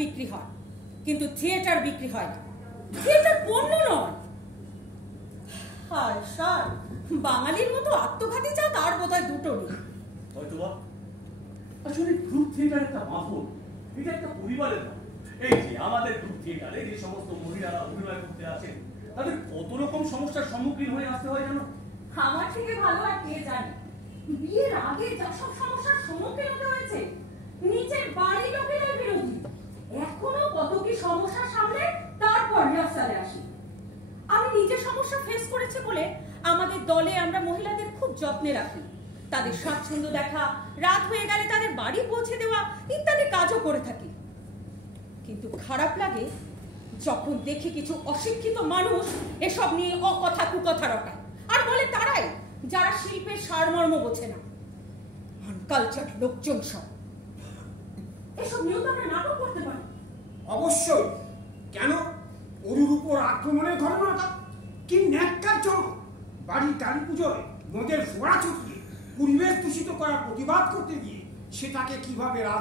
বিক্রি হয়, কিন্তু থিয়েটার বিক্রি হয় না। থিয়েটার পণ্য নয়। হায় স্যার, বাঙালির মতো আত্মঘাতী যা তার বোধহয় দুটো নেই। হয়তো বা আসলে গ্রুপ থিয়েটার একটা মাফন, এটা একটা পরিবারের নাম। এই যে আমাদের গ্রুপ থিয়েটারে যে সমস্ত মহিলারা অভিনয় করতে আসেন, তাদের কত রকম সমস্যার সম্মুখীন হয়ে আসতে হয় জানো? আমার থেকে ভালো আর কে জানে। বিয়ের আগে যা সব সমস্যার সম্মুখীন হতে হয়েছে, নিজের বাড়ির লোকেরাই বিরোধী, এখনো কত কি সমস্যার সামনে, তারপর রিহার্সালে আসি। আমি নিজের সমস্যা ফেস করেছি বলে আমাদের দলে আমরা মহিলাদের খুব যত্নে রাখি। তাদের স্বাচ্ছন্দ্য দেখা, রাত হয়ে গেলে তাদের বাড়ি পৌঁছে দেওয়া ইত্যাদি কাজও করে থাকি। কিন্তু খারাপ লাগে যখন দেখি কিছু অশিক্ষিত মানুষ এসব নিয়ে অকথা কুকথা রটায়, আর বলে তারাই যারা শিল্পের সারমর্ম বোঝে না। আনকালচার লোকজন সব। এসব নিয়েও তো আমরা নাটক করতে পারি। অবশ্যই। কেন? ওরুর উপর আক্রমণের ঘটনাটা কি ন্যাক্কারজনক। বাড়ির কালী পুজোয় মদের ফোড়া ছুটিয়ে পরিবেশ দূষিত করার প্রতিবাদ করতে গিয়ে সেটাকে কিভাবে